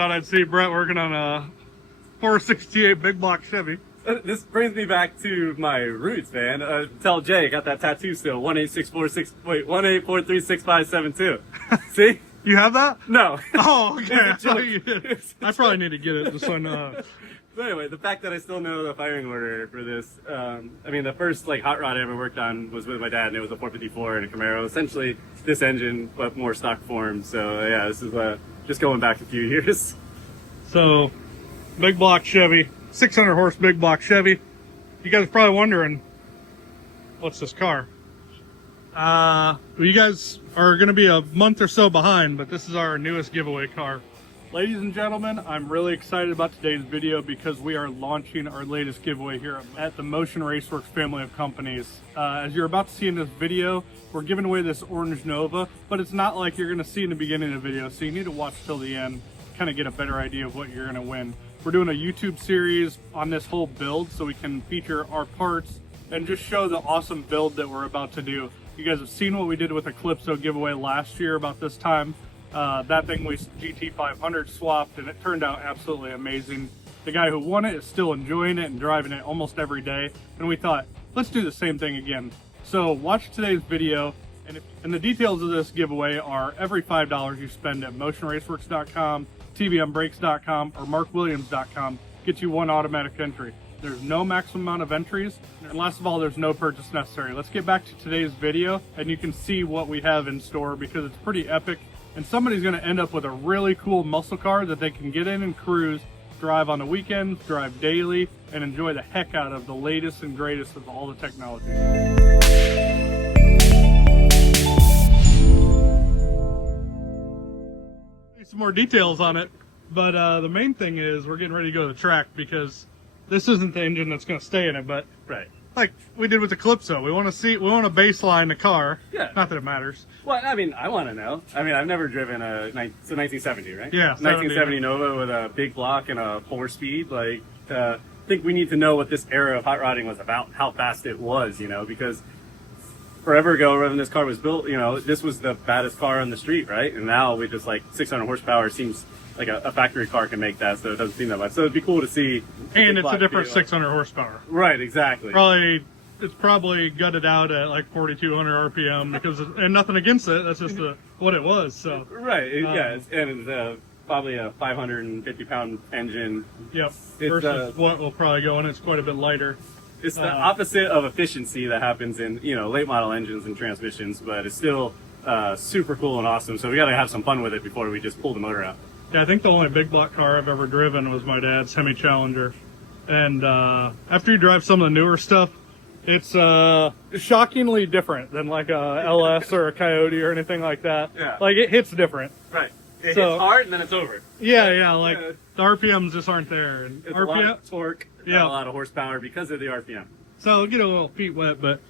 thought I'd see Brett working on a 468 big block Chevy. This brings me back to my roots, man. Tell Jay, I got that tattoo still. 1843657 See? You have that? No. Oh, okay. I thought you did. I probably need to get it just so I know. But anyway, the fact that I still know the firing order for this, I mean, the first like hot rod I ever worked on was with my dad, and it was a 454 and a Camaro. Essentially, this engine, but more stock form. So yeah, this is just going back a few years. So, big block Chevy, 600 horse big block Chevy. You guys are probably wondering, what's this car? You guys are going to be a month or so behind, but this is our newest giveaway car. Ladies and gentlemen, I'm really excited about today's video because we are launching our latest giveaway here at the Motion Raceworks family of companies. As you're about to see in this video, we're giving away this orange Nova, but it's not like you're going to see in the beginning of the video, so you need to watch till the end to kind of get a better idea of what you're going to win. We're doing a YouTube series on this whole build so we can feature our parts and just show the awesome build that we're about to do. You guys have seen what we did with the Calypso giveaway last year about this time. That thing we GT500 swapped, and it turned out absolutely amazing. The guy who won it is still enjoying it and driving it almost every day, and we thought, let's do the same thing again. So watch today's video, and the details of this giveaway are every $5 you spend at motionraceworks.com, tvmbrakes.com, or markwilliams.com gets you one automatic entry. There's no maximum amount of entries, and last of all, there's no purchase necessary. Let's get back to today's video, and you can see what we have in store because it's pretty epic, and somebody's going to end up with a really cool muscle car that they can get in and cruise, drive on the weekends, drive daily, and enjoy the heck out of the latest and greatest of all the technology. Some more details on it, but the main thing is we're getting ready to go to the track because this isn't the engine that's going to stay in it, but Right. like we did with the Calypso, we want to baseline the car. Yeah. Not that it matters. Well, I mean, I want to know. I mean, I've never driven a 1970, right? Yeah, 1970 Nova with a big block and a 4-speed. Like, I think we need to know what this era of hot rodding was about, how fast it was, you know, because forever ago, when this car was built, you know, this was the baddest car on the street, right? And now we just like 600 horsepower seems like a factory car can make that, so it doesn't seem that much. So it'd be cool to see. And it's a different 600 horsepower. Right, exactly. It's probably gutted out at like 4,200 RPM because, and nothing against it, that's just what it was. So right, yeah, and it's probably a 550-pound engine. Yep. Versus what will probably go in, it's quite a bit lighter. It's the opposite of efficiency that happens in, you know, late model engines and transmissions, but it's still super cool and awesome. So we got to have some fun with it before we just pull the motor out. Yeah, I think the only big block car I've ever driven was my dad's Hemi Challenger. And after you drive some of the newer stuff, it's shockingly different than like a LS or a Coyote or anything like that. Yeah. Like it hits different. Right. It So- hits hard and then it's over. Yeah, like the RPMs just aren't there. And It's a lot of torque, Yeah. not a lot of horsepower because of the RPM. So I'll get a little feet wet, but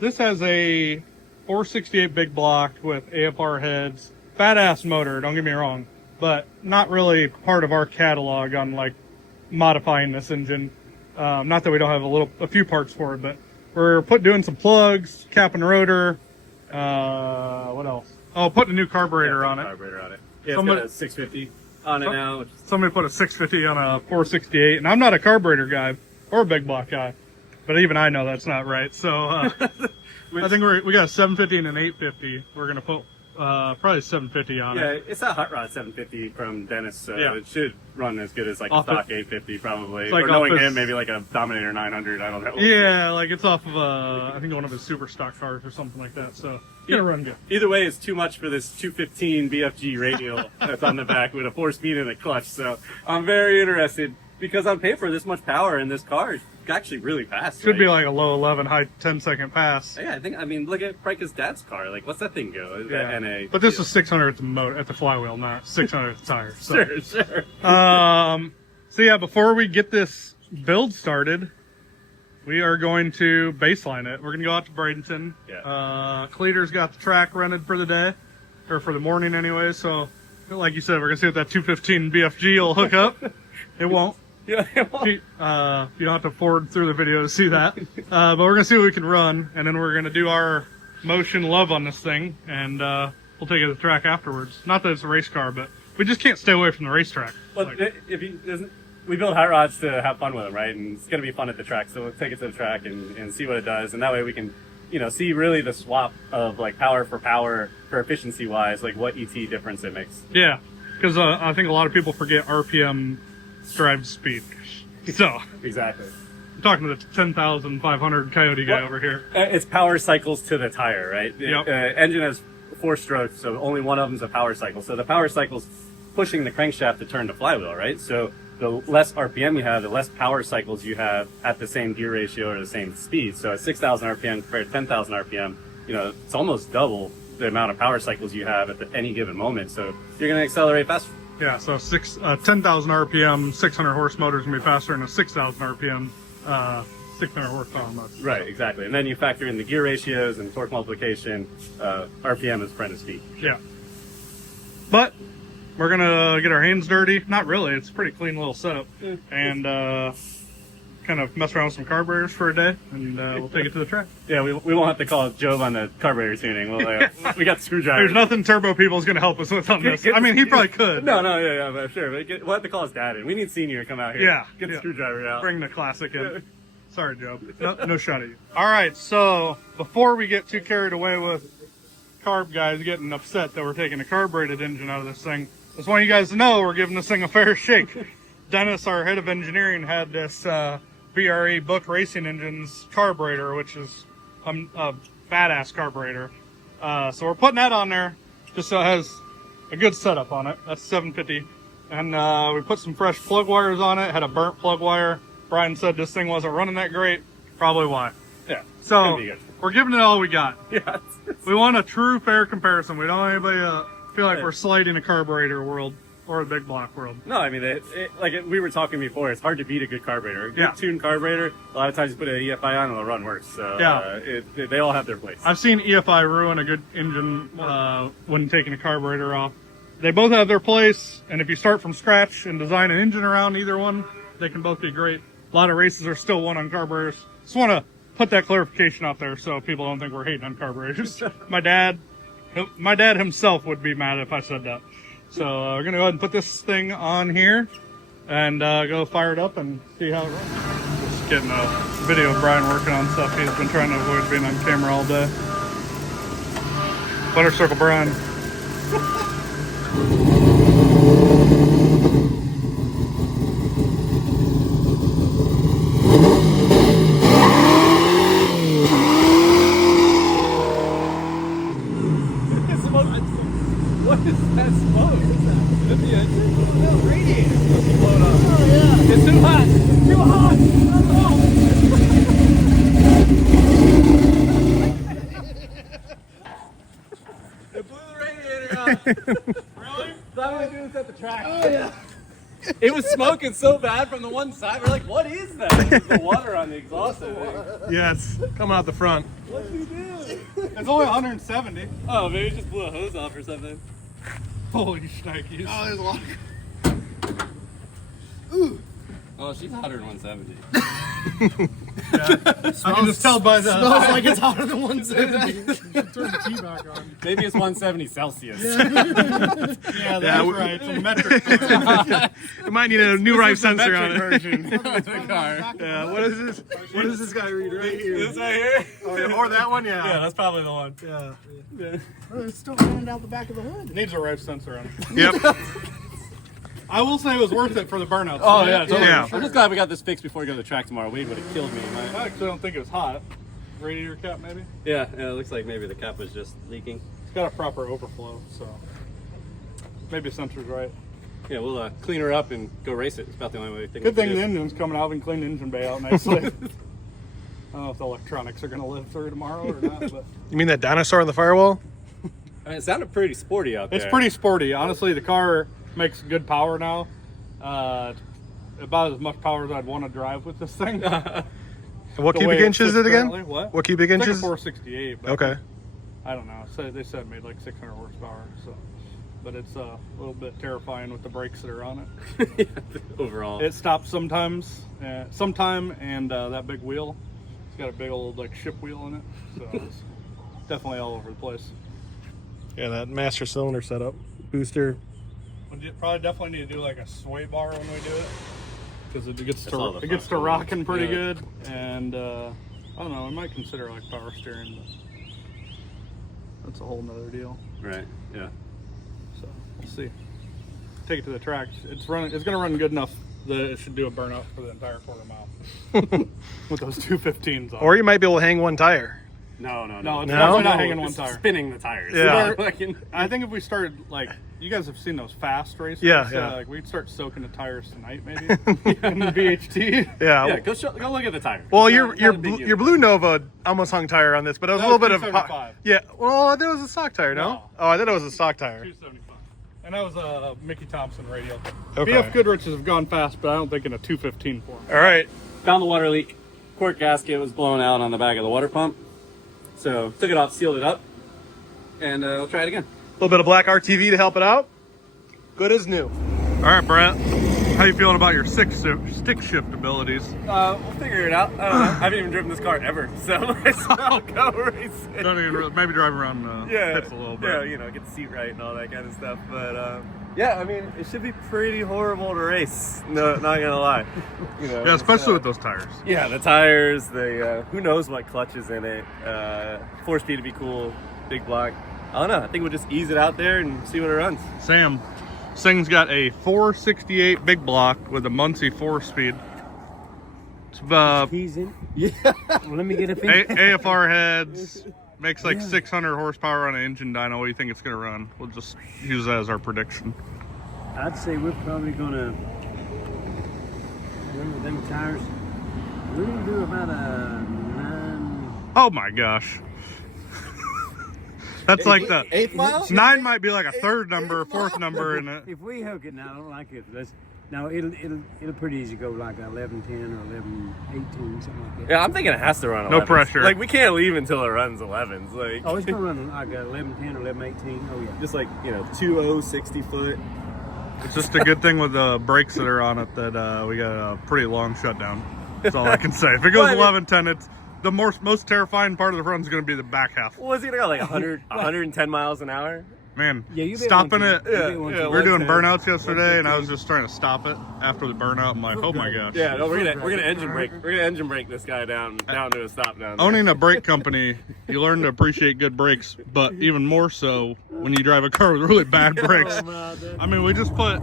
this has a 468 big block with AFR heads. Badass motor, don't get me wrong, but not really part of our catalog on like modifying this engine. Not that we don't have a few parts for it, but we're doing some plugs, cap and rotor. What else? Oh, putting a new carburetor on it. Carburetor on it. Yeah, Somebody- it's got a 650 on it now. Somebody put a 650 on a 468, and I'm not a carburetor guy or a big block guy, but even I know that's not right. So I think we got a 750 and an 850. We're gonna put probably 750 on it. Yeah, it's a hot rod 750 from Dennis, so Yeah. it should run as good as like a Off stock 850 probably. It's like or knowing off his- him, maybe like a Dominator 900. I don't know. Yeah, like it's off of I think one of his super stock cars or something like that. So it's gonna run good. Either way, it's too much for this 215 BFG radial that's on the back with a 4-speed and a clutch. So I'm very interested because I'm paying for this much power in this car. It's actually really fast. Should be like a low 11, high 10-second pass. Yeah, I mean, look at Prika's dad's car. Like, what's that thing go? Is that NA? But this is 600 at the motor, at the flywheel, not 600 at the tire. So. Sure. So yeah, before we get this build started, we are going to baseline it. We're gonna go out to Bradenton. Yeah. Cleater's got the track rented for the day, or for the morning anyway. So, like you said, we're gonna see if that 215 BFG will hook up. It won't. Yeah. You don't have to forward through the video to see that. But we're gonna see what we can run, and then we're gonna do our motion love on this thing, and we'll take it to the track afterwards. Not that it's a race car, but we just can't stay away from the racetrack. But Like, we build hot rods to have fun with them, right? And it's going to be fun at the track. So we'll take it to the track and see what it does. And that way we can, see really the swap of like power for efficiency wise, like what ET difference it makes. yeah, because I think a lot of people forget RPM drives speed. So Exactly. I'm talking to the 10,500 Coyote guy over here. It's power cycles to the tire, right? Yep. Engine has 4 strokes, so only one of them's a power cycle. So the power cycle's pushing the crankshaft to turn the flywheel, right? So the less RPM you have, the less power cycles you have at the same gear ratio or the same speed. So at 6,000 RPM compared to 10,000 RPM, it's almost double the amount of power cycles you have at any given moment. So you're going to accelerate faster. Yeah, so 10,000 RPM, 600 horse motor is going to be faster than a 6,000 RPM, 600 horsepower motor. Right, exactly. And then you factor in the gear ratios and torque multiplication. RPM is friend of speed. Yeah. But we're going to get our hands dirty. Not really. It's a pretty clean little setup. And kind of mess around with some carburetors for a day, and we'll take it to the track. Yeah, we won't have to call Job on the carburetor tuning. We got the screwdriver. There's nothing Turbo People's going to help us with on this. I mean, he probably could. No, yeah, but sure. But we'll have to call his dad in. We need Senior to come out here. Yeah. Get the screwdriver out. Bring the classic in. Sorry, Joe. No shot at you. All right, so before we get too carried away with carb guys getting upset that we're taking a carbureted engine out of this thing, I just want you guys to know we're giving this thing a fair shake. Dennis, our head of engineering, had this BRE Book Racing Engines carburetor, which is a badass carburetor. So we're putting that on there just so it has a good setup on it. That's 750. And we put some fresh plug wires on it, had a burnt plug wire. Brian said this thing wasn't running that great. Probably why. Yeah. So we're giving it all we got. Yeah. We want a true fair comparison. We don't want anybody feel like we're sliding a carburetor world or a big block world. No, I mean, like we were talking before, it's hard to beat a good carburetor. A good tuned carburetor, a lot of times you put an EFI on and it'll run worse. So they all have their place. I've seen EFI ruin a good engine when taking a carburetor off. They both have their place, and if you start from scratch and design an engine around either one, they can both be great. A lot of races are still won on carburetors. Just want to put that clarification out there so people don't think we're hating on carburetors. My dad himself would be mad if I said that. So we're going to go ahead and put this thing on here and go fire it up and see how it runs. Just getting a video of Brian working on stuff. He's been trying to avoid being on camera all day. Butter Circle Brian. What is that smoke? Is that the engine? No, radiator. Must be blown up. Oh, yeah. It's too hot. It's too hot. It blew the radiator out. Really? Thought we were doing this at the track. Oh, yeah. It was smoking so bad from the one side. We're like, what is that? It's the water on the exhaust, I think. Yes, come out the front. What'd you do? It's only 170. Oh, maybe it just blew a hose off or something. Holy shnikes. Oh, there's a lot. Oh, she's hotter than 170. I can just tell by the... Smells like it's hotter than 170. Turn the key back on. Maybe it's 170 Celsius. Yeah, that's right. It's a metric. We might need a new right sensor on it. version of the car. Yeah, what is this? What does this guy read right here? This right here? Oh, yeah, or that one? Yeah. Yeah, that's probably the one. Yeah. Oh, it's still running out the back of the hood. It needs a rev sensor on it. Yep. I will say it was worth it for the burnouts. Oh, yeah, totally. Yeah. I'm just glad we got this fixed before we go to the track tomorrow. Weed would have killed me. I actually don't think it was hot. Radiator cap, maybe? Yeah, it looks like maybe the cap was just leaking. It's got a proper overflow, so maybe the sensor's right. Yeah, we'll clean her up and go race it. It's about the only way. Good thing the engine's coming out and clean the engine bay out nicely. I don't know if the electronics are going to live through tomorrow or not, but You mean that dinosaur on the firewall? I mean, it sounded pretty sporty out there. it's pretty sporty. Honestly, the car makes good power now. About as much power as I'd want to drive with this thing. What The cubic way it inch is sits it again? currently. What? What cubic It's like a inches? 468. But Okay. I don't know. So they said it made like 600 horsepower. So, but it's a little bit terrifying with the brakes that are on it. Overall. It stops sometimes, and that big wheel. It's got a big old like ship wheel in it, so it's definitely all over the place. Yeah, that master cylinder setup. Booster. Probably definitely need to do like a sway bar when we do it, because it gets all the to fun rocking pretty Yeah. good, and I don't know. I might consider like power steering, but that's a whole nother deal. Right. Yeah. So we'll see. Take it to the track. It's running. It's gonna run good enough that it should do a burnout for the entire quarter mile with those 215s on. Or you might be able to hang one tire. No, no, it's No? definitely not hanging one It's tire. Spinning the tires. Yeah. I think if we started like, you guys have seen those fast races. Yeah. Like we'd start soaking the tires tonight, maybe in the VHT. Yeah. Yeah. Go look at the tires. Well, It's your not your a big your unit. Blue Nova almost hung tire on this, but it was That a little was bit of 275. yeah. Well, I thought it was a stock tire. No. No. Oh, I thought it was a stock tire. 275. And that was a Mickey Thompson radial. Okay. BF Goodrich's have gone fast, but I don't think in a 215 for them. All right. Found the water leak. Quart gasket was blown out on the back of the water pump. So took it off, sealed it up, and we'll try it again. A little bit of black RTV to help it out. Good as new. All right, Brett. How you feeling about your stick shift abilities? We'll figure it out. I don't know. I haven't even driven this car ever, so I'll go race it. Don't even really, maybe drive around pits a little bit. Yeah, you know, get the seat right and all that kind of stuff. But yeah, I mean, it should be pretty horrible to race. No, not gonna lie. You know, Yeah, especially with those tires. yeah, the tires. The who knows what clutch is in it. 4-speed would be cool. Big block. I don't know. I think we'll just ease it out there and see what it runs. Sam, this thing's got a 468 big block with a Muncie 4-speed. It's Keys in? Yeah. Well, let me get a AFR heads. Makes like 600 horsepower on an engine dyno. What do you think it's going to run? We'll just use that as our prediction. I'd say we're probably gonna run with them tires. We're gonna do about a 9. Oh my gosh. That's like the 8 miles? 9 might be like a third number, a fourth number in it. If we hook it now, I don't like it. No, it'll pretty easy go like 11:10 or 11:18, something like that. Yeah, I'm thinking it has to run 11s. No pressure. Like, we can't leave until it runs 11s. Like, Oh, it's gonna run like 11:10 or 11:18. Oh yeah. just like, you know, 2.0, 60 foot. It's just a good thing with the brakes that are on it that we got a pretty long shutdown. That's all I can say. If it goes Well, I 11:10, it's the most terrifying part of the run is going to be the back half. What was he gonna go, like 100, 110 miles an hour? Man, Yeah, you bet stopping 110. it. You bet Yeah, 110. yeah. We were doing 110. burnouts yesterday, and I was just trying to stop it after the burnout. I'm like, oh my gosh. Yeah, no, we're gonna engine brake. We're gonna engine brake this guy down to a stop down there. Owning a brake company, you learn to appreciate good brakes, but even more so when you drive a car with really bad brakes. I mean, we just put,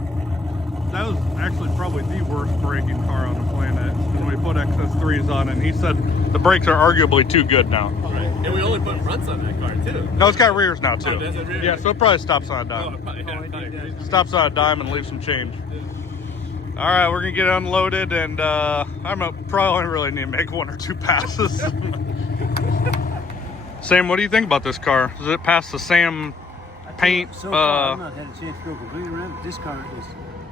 that was actually probably the worst braking car on the planet when we put XS3s on, and he said the brakes are arguably too good now. Right. And we only put fronts on that car too. No, it's got rears now too. Oh, does it really? Yeah, so it probably stops on a Oh, dime. probably, yeah, probably. Stops on a dime and leaves some change. All right, we're gonna get unloaded, and probably only really need to make 1 or 2 passes. Sam, what do you think about this car? Does it pass the Sam paint? So far, I've not had a chance to go completely around, but this car is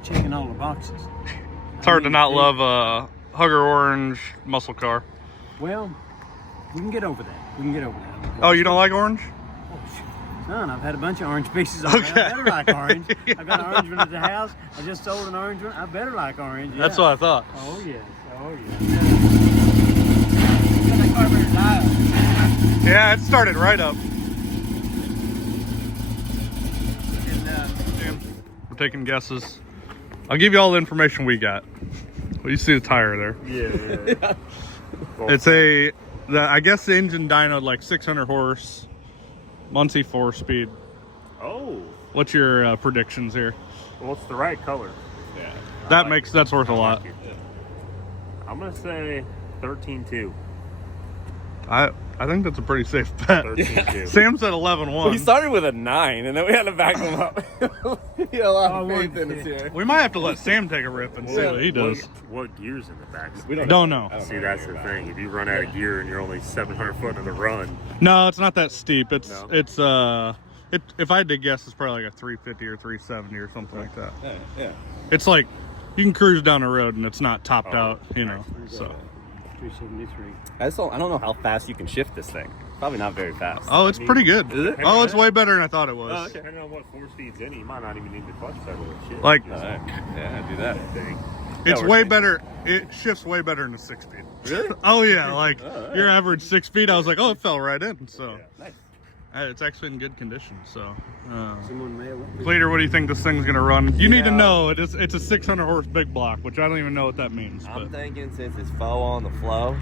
checking all the boxes. It's hard to not love a Hugger Orange muscle car. Well, we can get over that. We can get over that. Oh, you don't like orange? Son, I've had a bunch of orange pieces on Okay. there. I better like orange. I got an orange one at the house. I just sold an orange one. I better like orange. Yeah. That's what I thought. Oh, yes. Oh, yes. Yeah, it started right up. We're taking guesses. I'll give you all the information we got. Well, you see the tire there. Yeah. It's I guess the engine dynoed like 600 horse, Muncie 4-speed. Oh, What's your predictions here? well, it's the right color. Yeah. That's worth a lot. I'm gonna say 13.2. I think that's a pretty safe bet. 13.2. Sam said 11-1. Well, he started with a 9, and then we had to back him up. He had a lot of Oh, faith in us here. We might have to let Sam take a rip and see what he does. What gears in the back? We Don't know. See, that's the thing. If you run out of gear and you're only 700 foot into the run, No, it's not that steep. It's No. if I had to guess, it's probably like a 350 or 370 or something like that. Yeah. It's like you can cruise down the road and it's not topped out, you know. So 373. I don't know how fast you can shift this thing. Probably not very fast. oh, it's pretty good. Is it? Oh, it's way better than I thought it was. Oh, okay. depending on what 4 speed's in, you might not even need the clutch pedal and shit. Like All right. Yeah, do that. Thing. it's we're way saying- better. It shifts way better than a 6-speed. Really? Oh yeah, like Oh, your average 6-speed. I was like, oh, it fell right in. So, Nice. It's actually in good condition. So, Someone may have. Cleater, what do you think this thing's gonna run? You need to know it's a 600 horse big block, which I don't even know what that means. I'm thinking since it's faux on the flow,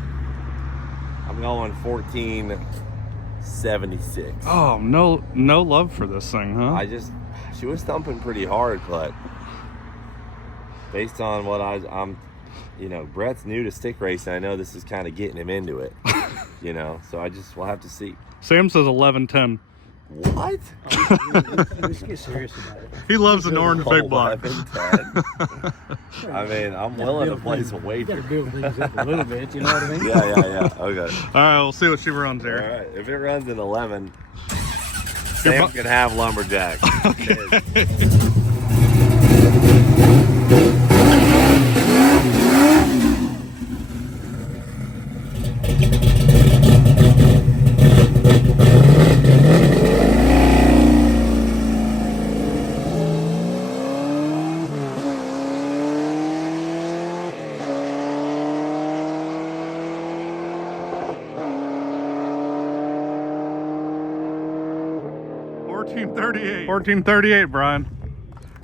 I'm going 1476. Oh, no love for this thing, huh? She was thumping pretty hard, but based on what I'm, Brett's new to stick racing. I know this is kind of getting him into it, so we'll have to see. Sam says 1110. What? Let's get serious about it. He loves an orange big block. 1110. I mean, I'm willing to play some You got to wager. build things up a little bit, you know what I mean? Yeah. Okay. All right, we'll see what she runs All here. right. If it runs in 11, Sam's gonna have lumberjack. $14.38, Brian.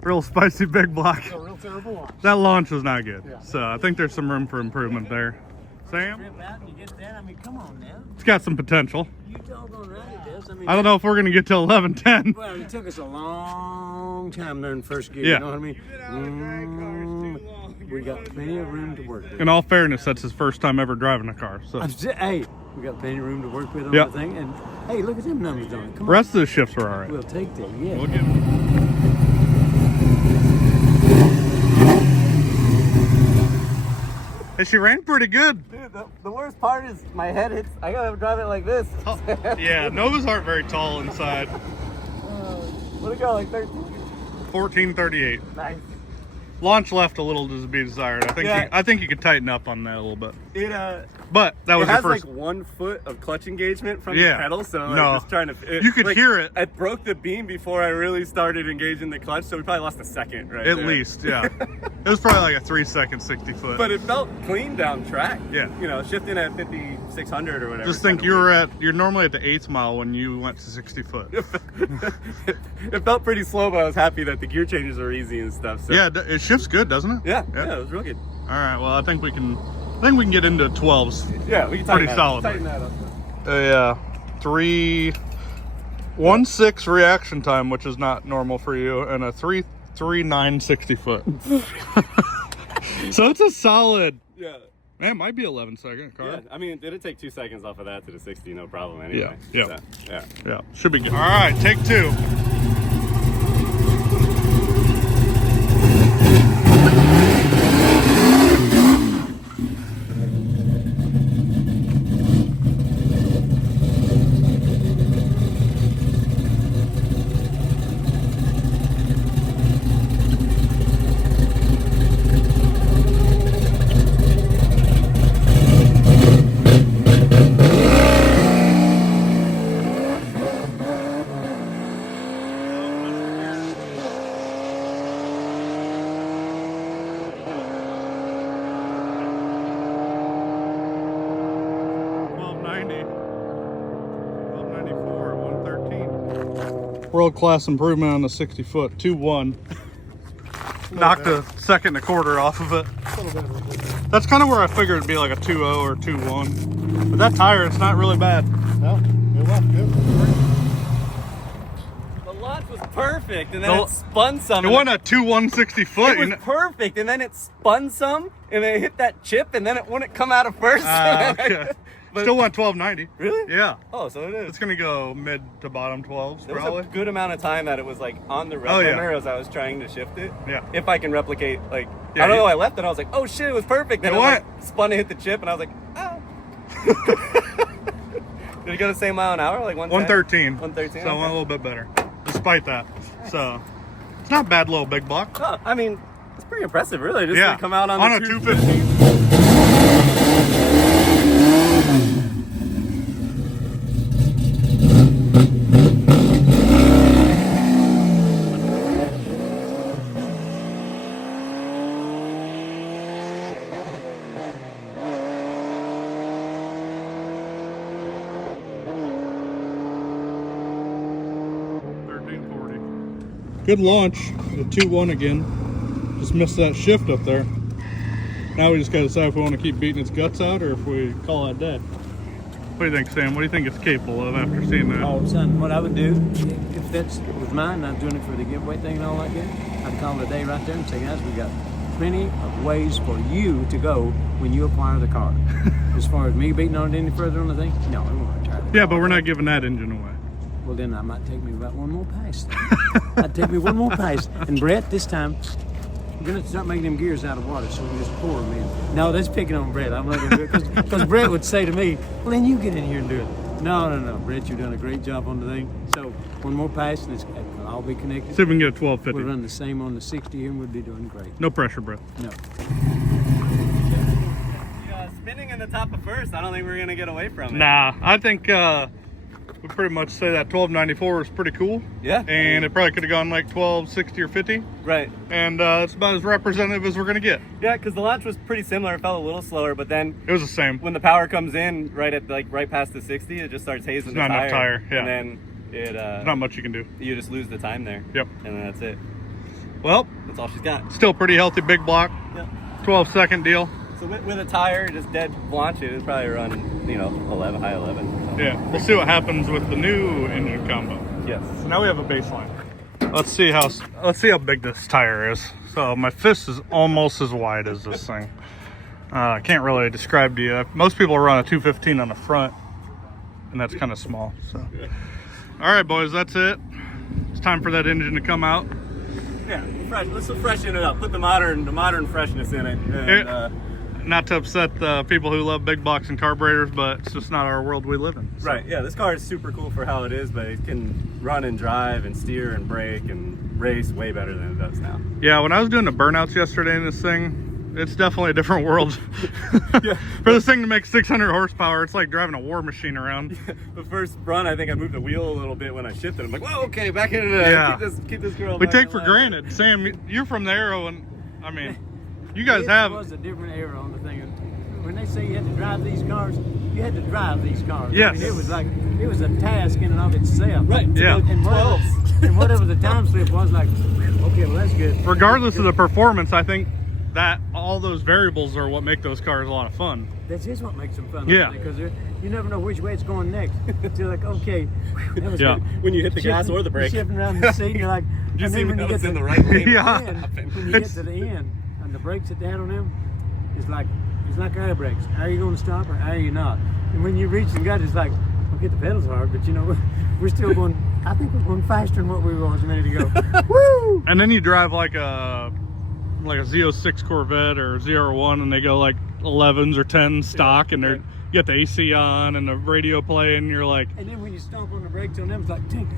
Real spicy big block. A real terrible launch. That launch was not good. Yeah. So I think there's some room for improvement there. Sam? Trip out and you get that. I mean, come on now. It's got some potential. You doggone right it does. I mean, I don't know if we're going to get to 11:10. Well, it took us a long time learning first gear. Yeah. You know what I mean? We got plenty of room to work with. In all fairness, that's his first time ever driving a car. So Hey, we got plenty of room to work with on Yep. the thing. And hey, look at them numbers, Don. Come the on. rest of the shifts were all right. We'll take them. Yeah. We'll get Hey, she ran pretty good. Dude, the worst part is my head hits. I gotta drive it like this. Yeah, Novas aren't very tall inside. What'd it go, like 13? 1438. Nice. Launch left a little to be desired. I think you could tighten up on that a little bit. But that was it your has first. like 1 foot of clutch engagement from Yeah. the pedal, so like, No. just trying to. You could hear it. I broke the beam before I really started engaging the clutch, so we probably lost a second right At there. least, yeah. It was probably like a 3-second 60 foot. But it felt clean down track. Yeah. Shifting at 5,600 or whatever. just think you're normally at the 8th mile when you went to 60 foot. It felt pretty slow, but I was happy that the gear changes are easy and stuff. So. Yeah, it shifts good, doesn't it? Yeah, it was real good. All right, well, I think we can get into 12s. Yeah, we can Pretty tighten solid. Tighten that up. Yeah, 3.16 reaction time, which is not normal for you, and a 3.39 60 foot. So it's a solid. Yeah. Man, it might be 11-second car. Yeah, I mean, it'd take 2 seconds off of that to the 60, no problem anyway. Yeah. So, yeah. Yeah, should be good. All right, take 2. World-class improvement on the 60 foot, 2.1. Knocked a second and a quarter off of it. That's kind of where I figured it'd be like a 2.0 or 2.1. But that tire, it's not really bad. No, it left good. The launch was perfect, and then it spun some. It went a 2.1 60 foot. It was perfect, and then it spun some, and then it hit that chip, and then it wouldn't come out of first. Okay. But- Still went 1290. Really? Yeah. Oh, so it is. It's gonna go mid to bottom 12s There was probably. a good amount of time that it was like on the red Oh, yeah. limiter as I was trying to shift it. Yeah. If I can replicate, like, Yeah, I don't you- know, I left it, I was like, oh shit, it was perfect. Then It it like went. spun and hit the chip, and I was like, oh. Did it go the same mile an hour? Like 113. 113. So it went a little bit better, despite that. So it's not a bad little big block. Oh, I mean, it's pretty impressive, really. Just Yeah. to come out on a the 215. Good launch. The 2-1 again. Just missed that shift up there. Now we just gotta decide if we want to keep beating its guts out or if we call it dead. What do you think, Sam? What do you think it's capable of after seeing that? Oh, son, what I would do, if that's was mine, I'm doing it for the giveaway thing and all like that, I'd call it a day right there and say, guys, we got plenty of ways for you to go when you acquire the car. As far as me beating on it any further on the thing, no, I won't try that. Yeah, but we're not giving that engine away. Well, then I might take me about one more pass. I'd take me one more pass. And Brett, this time, we're going to start making them gears out of water so we can just pour them in. No, that's picking on Brett. I'm not going to do it because Brett would say to me, well, then you get in here and do it. No, Brett, you've done a great job on the thing. So one more pass and it'll all be connected. See if we can get a 1250. We'll run the same on the 60 here and we'll be doing great. No pressure, Brett. No. Spinning in the top of first, I don't think we're gonna get away from it. Nah, I think we pretty much say that 1294 was pretty cool. Yeah. And it probably could have gone like 1260 or 50. Right. And it's about as representative as we're gonna get. Yeah, because the launch was pretty similar. It felt a little slower, but then It was the same. when the power comes in right past the 60, it just starts hazing It's the not enough tire, yeah. And then There's not much you can do. you just lose the time there. Yep. And then that's it. Well, That's all she's got. still pretty healthy big block. Yeah. 12-second deal. So with a tire, just dead launch it, it's probably run, 11, high 11. So. Yeah, we'll see what happens with the new engine combo. Yes. So now we have a baseline. Let's see how big this tire is. So my fist is almost as wide as this thing. I can't really describe to you. Most people run a 215 on the front, and that's kind of small. So, all right, boys, that's it. It's time for that engine to come out. Yeah, let's freshen it up. Put the modern freshness in it. And, Not to upset the people who love big blocks and carburetors, but it's just not our world we live in. So. Right, yeah, this car is super cool for how it is, but it can run and drive and steer and brake and race way better than it does now. Yeah, when I was doing the burnouts yesterday in this thing, it's definitely a different world. Yeah. For this thing to make 600 horsepower, it's like driving a war machine around. The first run, I think I moved the wheel a little bit when I shifted. I'm like, whoa, okay, back into it. Yeah. Keep this girl. We back take in for line. granted. Sam, you're from the Aero, and I mean, you guys have. It was a different era on the thing. When they say you had to drive these cars, you had to drive these cars. Yes. I mean, it was a task in and of itself. Right. Yeah. And whatever the time slip was, like, okay, well, that's good. Regardless of the performance, I think that all those variables are what make those cars a lot of fun. That's just what makes them fun. Yeah. Because you never know which way it's going next. You're like, okay, that was Yeah. good. When you hit the gas or the brake. You're shifting around the seat, and you're like, You and see then me when you that get was to in the right lane. Yeah. when you get to the end and the brakes hit down on them, it's like air brakes. Are you going to stop or are you not? And when you reach the gut, it's like, well, get the pedals hard, but we're still going. I think we're going faster than what we were a minute ago. Woo! And then you drive like a Z06 Corvette or ZR1, and they go like 11s or 10s stock, and you got the AC on and the radio playing, and you're like, And then when you stomp on the brakes on them, it's like, tink.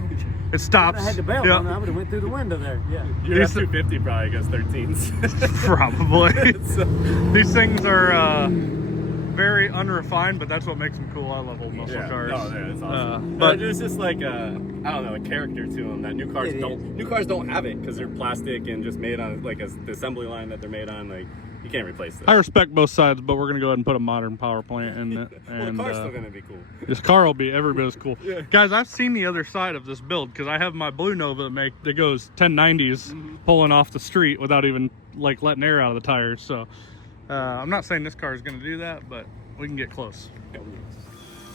it stops. If I had the belt Yeah. on, I would have went through the window there. Yeah. You're at 250 probably against 13s. Probably. So- These things are very unrefined, but that's what makes them cool. I love old muscle cars. Oh, yeah, it's awesome. But But there's just like I don't know, a character to them that new cars It don't. is. New cars don't have it because they're plastic and just made on like the assembly line that they're made on. Like you can't replace it. I respect both sides, but we're gonna go ahead and put a modern power plant in it. Well, the And car's still gonna be cool. this car will be every bit as cool. Yeah. Guys, I've seen the other side of this build because I have my Blue Nova that goes 1090s pulling off the street without even like letting air out of the tires. So I'm not saying this car is gonna do that, but we can get close.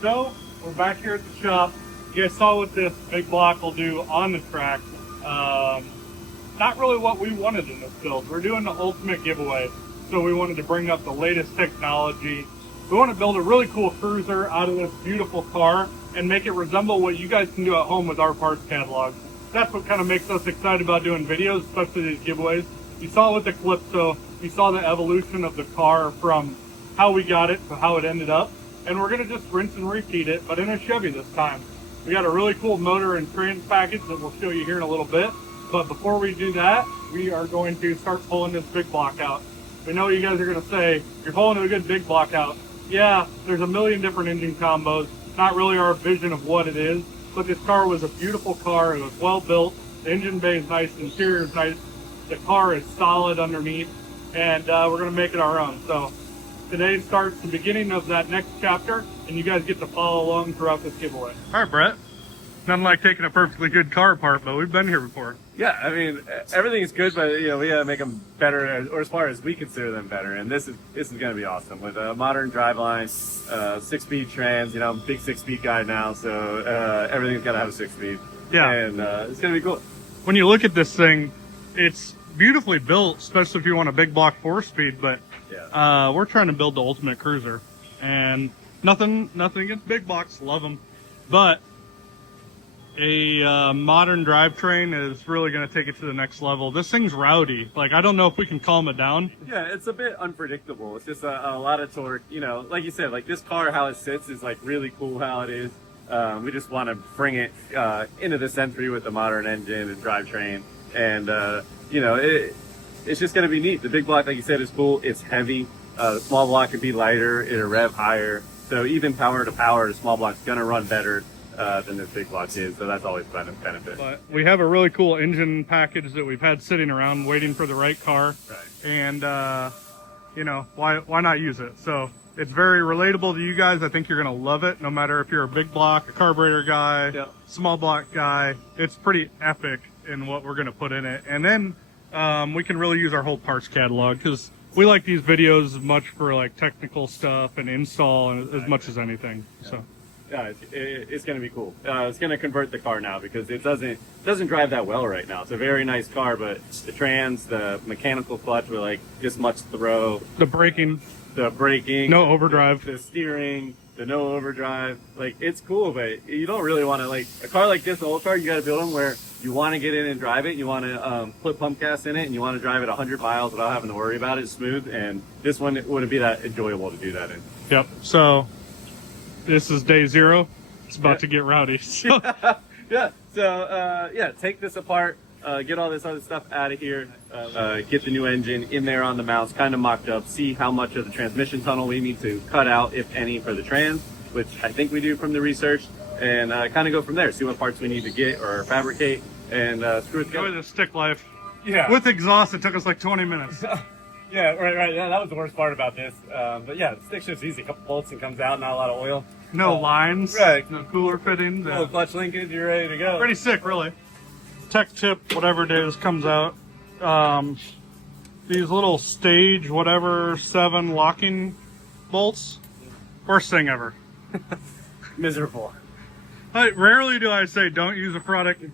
So we're back here at the shop. You guys saw what this big block will do on the track. Not really what we wanted in this build. We're doing the ultimate giveaway, so we wanted to bring up the latest technology. We want to build a really cool cruiser out of this beautiful car and make it resemble what you guys can do at home with our parts catalog. That's what kind of makes us excited about doing videos, especially these giveaways. You saw with the Calypso, you saw the evolution of the car from how we got it to how it ended up. And we're gonna just rinse and repeat it, but in a Chevy this time. We got a really cool motor and trans package that we'll show you here in a little bit. But before we do that, we are going to start pulling this big block out. We know you guys are gonna say, you're pulling a good big block out. Yeah, there's a million different engine combos. Not really our vision of what it is, but this car was a beautiful car. It was well built. The engine bay is nice, the interior is nice. The car is solid underneath, and we're gonna make it our own. So today starts the beginning of that next chapter, and you guys get to follow along throughout this giveaway. All right, Brett. Nothing like taking a perfectly good car apart, but we've been here before. Yeah, I mean, everything is good, but you know, we gotta make them better, or as far as we consider them better. And this is gonna be awesome with a modern driveline, 6-speed trans. You know, I'm a big 6-speed guy now, so everything's gotta have a 6-speed. Yeah. And it's gonna be cool. When you look at this thing, it's beautifully built, especially if you want a big block 4-speed. But Yeah. we're trying to build the ultimate cruiser, and nothing against big blocks, love them, but a modern drivetrain is really going to take it to the next level. This thing's rowdy. Like, I don't know if we can calm it down. Yeah, it's a bit unpredictable. It's just a lot of torque. You know, like you said, like this car, how it sits is like really cool how it is. We just want to bring it into the century with the modern engine and drivetrain. And, you know, it's just going to be neat. The big block, like you said, is cool. It's heavy. The small block can be lighter. It'll rev higher. So even power to power, the small block's going to run better than this big block is. So that's always a benefit. But we have a really cool engine package that we've had sitting around waiting for the right car. Right. And, you know, why not use it? So it's very relatable to you guys. I think you're going to love it, no matter if you're a big block, a carburetor guy, Yep. small block guy. It's pretty epic in what we're going to put in it. And then we can really use our whole parts catalog, because we like these videos as much for like technical stuff and install and as much as anything. So Yeah, it's going to be cool. It's going to convert the car now because it doesn't drive that well right now. It's a very nice car, but the trans, the mechanical clutch with like this much throw, the braking, no overdrive, the steering, the no overdrive, like it's cool, but you don't really want to, like a car like this, the old car, you got to build them where you want to get in and drive it. You want to put pump gas in it, and you want to drive it 100 miles without having to worry about it. Smooth, and this one wouldn't be that enjoyable to do that in. Yep. So this is day 0. It's about to get rowdy. So. Yeah. So yeah, take this apart, get all this other stuff out of here, get the new engine in there on the mounts, kind of mocked up, see how much of the transmission tunnel we need to cut out, if any, for the trans, which I think we do from the research, and kind of go from there. See what parts we need to get or fabricate, and screw it Enjoy together. the stick life. Yeah. With exhaust, it took us like 20 minutes. Yeah, right. Yeah, that was the worst part about this. But yeah, the stick shift's easy. A couple bolts and comes out, not a lot of oil. No lines. Right. No cooler fittings. Little clutch linkage, you're ready to go. Pretty sick, really. Tech tip, whatever day this comes out. These little stage, whatever, 7 locking bolts. Worst thing ever. Miserable. Rarely do I say don't use a product.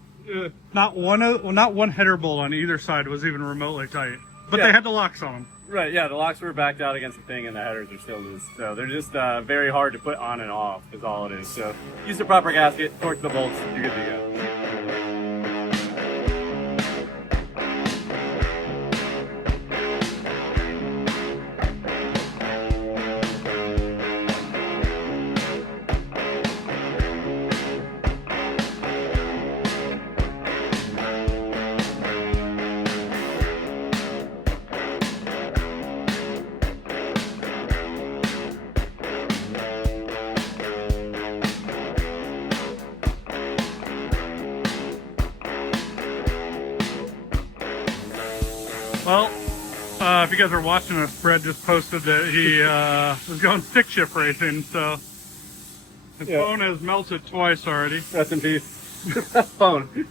Not one header bolt on either side was even remotely tight. But Yeah. they had the locks on them. Right, yeah, the locks were backed out against the thing and the headers are still loose. So they're just very hard to put on and off is all it is. So use the proper gasket, torque the bolts, you're good to go. Well, if you guys are watching this, Brett just posted that he was going stick shift racing, so his phone has melted twice already. Rest in peace. Phone.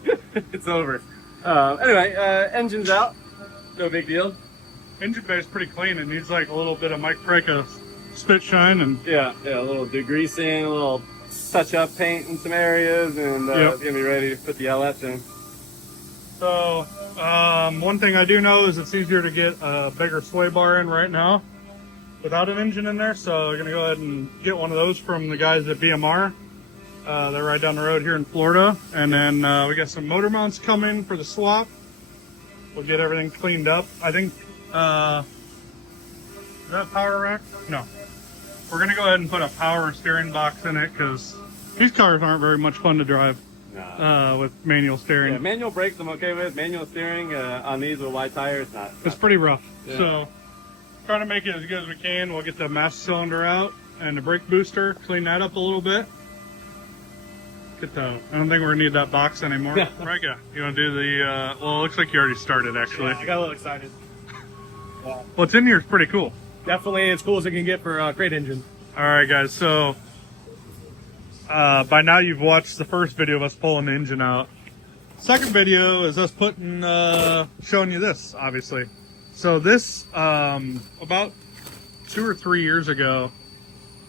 It's over. Anyway, engine's out. No big deal. Engine bay is pretty clean. It needs like a little bit of Mike Preka spit shine, and Yeah, a little degreasing, a little touch up paint in some areas, and Yep. it's gonna be ready to put the LS in. so one thing I do know is it's easier to get a bigger sway bar in right now without an engine in there. So we're gonna go ahead and get one of those from the guys at BMR. They're right down the road here in Florida. And then we got some motor mounts coming for the swap. We'll get everything cleaned up. I think, is that power rack? No. We're gonna go ahead and put a power steering box in it because these cars aren't very much fun to drive with manual steering. Yeah, manual brakes I'm okay with. Manual steering on these with wide tires, not. It's pretty rough. Yeah. So trying to make it as good as we can. We'll get the master cylinder out and the brake booster, clean that up a little bit. Get the, I don't think we're gonna need that box anymore. Yeah. Right, yeah. You wanna do the, well, it looks like you already started actually. I got a little excited. What's in here is pretty cool. Definitely as cool as it can get for a great engine. All right, guys. So by now you've watched the first video of us pulling the engine out. Second video is us putting, showing you this, obviously. So this, about 2 or 3 years ago,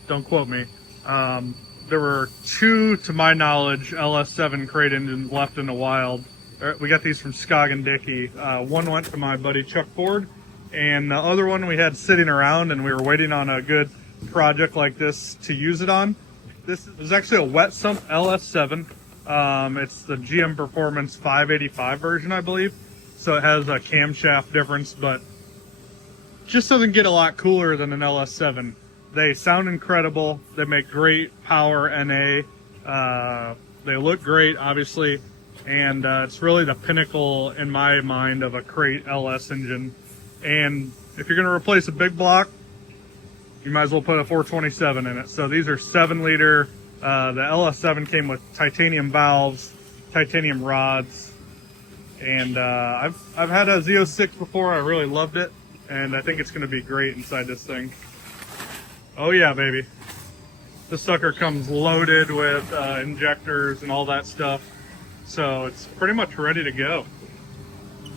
don't quote me, there were 2, to my knowledge, LS7 crate engines left in the wild. We got these from Scoggin Dickey. One went to my buddy Chuck Ford, and the other one we had sitting around, and we were waiting on a good project like this to use it on. This is actually a wet sump LS7. It's the GM Performance 585 version, I believe. So it has a camshaft difference, but just doesn't get a lot cooler than an LS7. They sound incredible. They make great power NA. They look great, obviously. And it's really the pinnacle, in my mind, of a crate LS engine. And if you're going to replace a big block, you might as well put a 427 in it. So these are 7-liter. The LS7 came with titanium valves, titanium rods, and I've had a Z06 before. I really loved it, and I think it's going to be great inside this thing. Oh yeah, baby! This sucker comes loaded with injectors and all that stuff, so it's pretty much ready to go.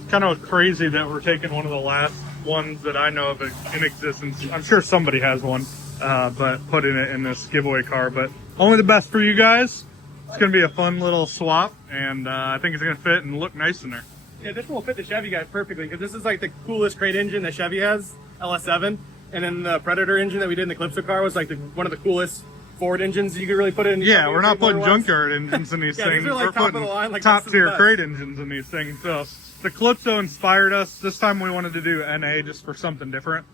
Kind of crazy that we're taking one of the last ones that I know of in existence. I'm sure somebody has one, but putting it in this giveaway car. But only the best for you guys. It's going to be a fun little swap, and I think it's going to fit and look nice in there. Yeah, this one will fit the Chevy guy perfectly because this is like the coolest crate engine that Chevy has, LS7. And then the Predator engine that we did in the Calypso car was like one of the coolest Ford engines you could really put in. Yeah, we're not putting junkyard engines in these Yeah, things. these are like we're top of putting the line, like top this is the tier best. crate engines in these things. So the Calypso inspired us. This time we wanted to do NA just for something different.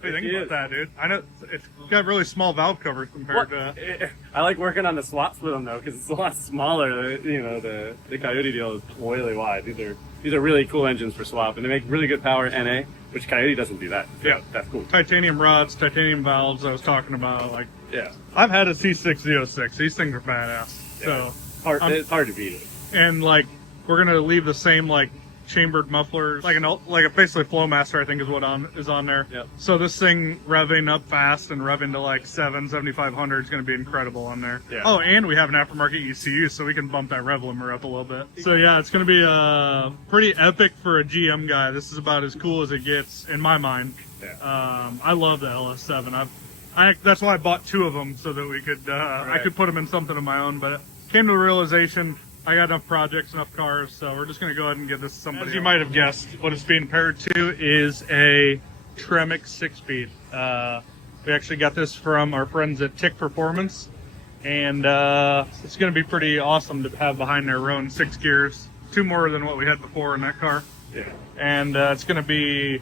What do you think about that, dude? I know it's got really small valve covers compared to. I like working on the swaps with them though because it's a lot smaller. You know, the Coyote deal is really wide. These are really cool engines for swap, and they make really good power NA, which Coyote doesn't do that. So Yeah, that's cool. Titanium rods, titanium valves. I was talking about, like, Yeah, I've had a C6 Z06. These things are badass. So it's hard to beat it. and like we're gonna leave the same like chambered mufflers, like a basically Flowmaster, I think is what is on there. Yep. So this thing revving up fast and revving to like 7,7500 is going to be incredible on there. Yeah. Oh, and we have an aftermarket ECU, so we can bump that rev limiter up a little bit. So yeah, it's going to be pretty epic for a GM guy. This is about as cool as it gets in my mind. Yeah. I love the LS7. That's why I bought 2 of them, so that we could I could put them in something of my own. But it came to the realization I got enough projects, enough cars, so we're just going to go ahead and give this to somebody. As you might have guessed, what it's being paired to is a Tremec 6-speed. We actually got this from our friends at Tick Performance, and it's going to be pretty awesome to have behind their own 6 gears, 2 more than what we had before in that car. Yeah. And it's going to be,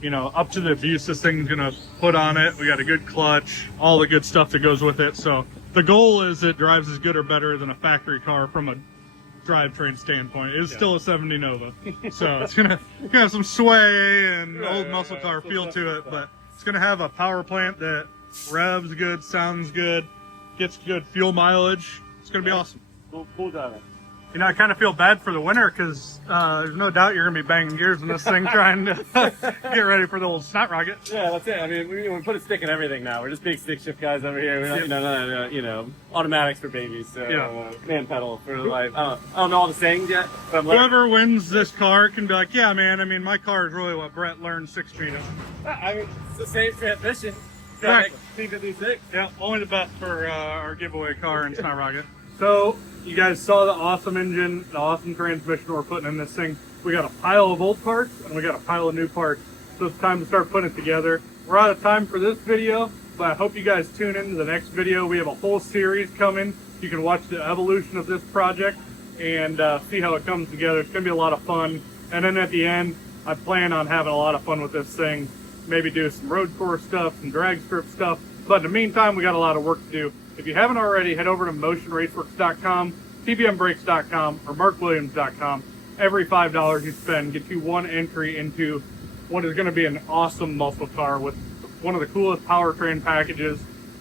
you know, up to the abuse this thing's going to put on it. We got a good clutch, all the good stuff that goes with it. So the goal is it drives as good or better than a factory car from a drivetrain standpoint. It's still a 70 Nova. So it's gonna have some sway and old muscle car feel to it, but it's gonna have a power plant that revs good, sounds good, gets good fuel mileage. It's gonna be awesome. Cool driving. You know, I kind of feel bad for the winter because there's no doubt you're going to be banging gears in this thing trying to get ready for the old snot rocket. Yeah, that's it. I mean, we put a stick in everything now. We're just big stick shift guys over here. We're not, you know, automatics for babies. So, man pedal for life. I don't know all the sayings yet, but I'm learning. Whoever wins this car can be like, yeah, man, I mean, my car is really what Brett learned 6-speed of. I mean, it's the same transmission. Exactly. T56. Yeah, only the best for our giveaway car and snot rocket. So, you guys saw the awesome engine, the awesome transmission we're putting in this thing. We got a pile of old parts and we got a pile of new parts. So it's time to start putting it together. We're out of time for this video, but I hope you guys tune in to the next video. We have a whole series coming. You can watch the evolution of this project and see how it comes together. It's gonna be a lot of fun. And then at the end, I plan on having a lot of fun with this thing. Maybe do some road course stuff, some drag strip stuff. But in the meantime, we got a lot of work to do. If you haven't already, head over to motionraceworks.com, tbmbrakes.com, or markwilliams.com. Every $5 you spend gets you 1 entry into what is going to be an awesome muscle car with one of the coolest powertrain packages,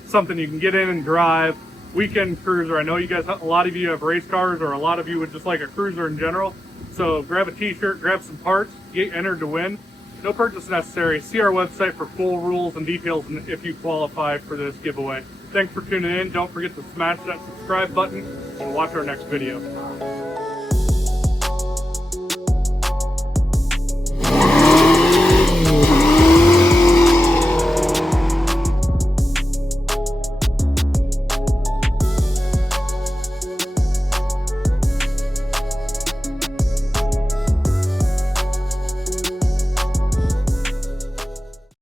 something you can get in and drive, weekend cruiser. I know you guys, a lot of you have race cars, or a lot of you would just like a cruiser in general. So grab a t-shirt, grab some parts, get entered to win. No purchase necessary. See our website for full rules and details if you qualify for this giveaway. Thanks for tuning in. Don't forget to smash that subscribe button and watch our next video.